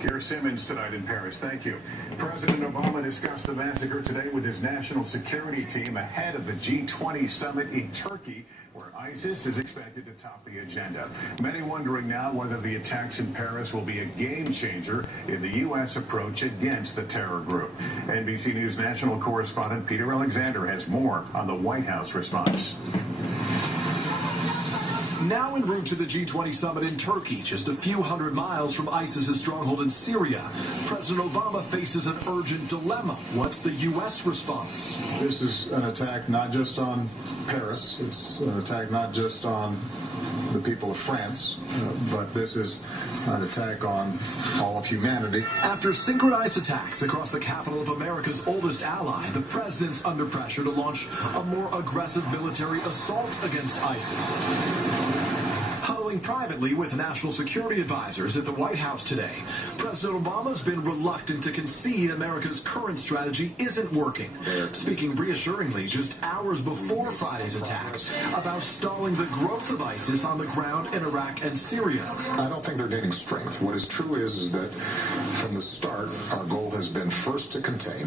Keir Simmons tonight in Paris. Thank you. President Obama discussed the massacre today with his national security team ahead of the G20 summit in Turkey, where ISIS is expected to top the agenda. Many wondering now whether the attacks in Paris will be a game changer in the U.S. approach against the terror group. NBC News national correspondent Peter Alexander has more on the White House response. Now en route to the G20 summit in Turkey, just a few hundred miles from ISIS's stronghold in Syria, President Obama faces an urgent dilemma. What's the U.S. response? This is an attack not just on Paris, it's an attack not just on the people of France, but this is an attack on all of humanity. After synchronized attacks across the capital of America's oldest ally, the president's under pressure to launch a more aggressive military assault against ISIS. Huddling privately with national security advisors at the White House today, President Obama's been reluctant to concede America's current strategy isn't working, speaking reassuringly just hours before Friday's attack about stalling the growth of ISIS on the ground in Iraq and Syria. I don't think they're gaining strength. What is true is that from the start, our goal has been first to contain,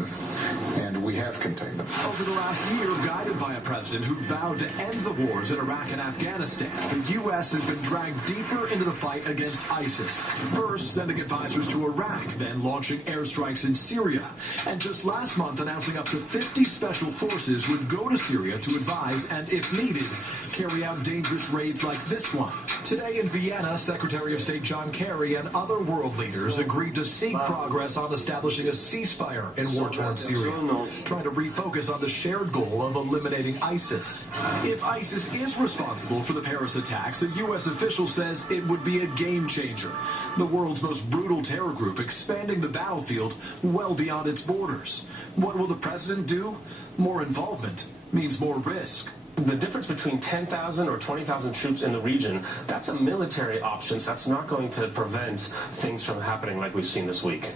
and we have contained them. Over the last year, guided by a president who vowed to end the wars in Iraq and Afghanistan, the U.S. has been dragged deeper into the fight against ISIS. First, sending advisors to Iraq, then launching airstrikes in Syria, and just last month announcing up to 50 special forces would go to Syria to advise and, if needed, carry out dangerous raids like this one. Today in Vienna, Secretary of State John Kerry and other world leaders agreed to seek progress on establishing a ceasefire in war-torn Syria, trying to refocus on the shared goal of eliminating ISIS. If ISIS is responsible for the Paris attacks, a U.S. official says it would be a game changer. The world's most brutal terror group expanding the battlefield well beyond its borders. What will the president do? More involvement means more risk. The difference between 10,000 or 20,000 troops in the region, that's a military option. So that's not going to prevent things from happening like we've seen this week.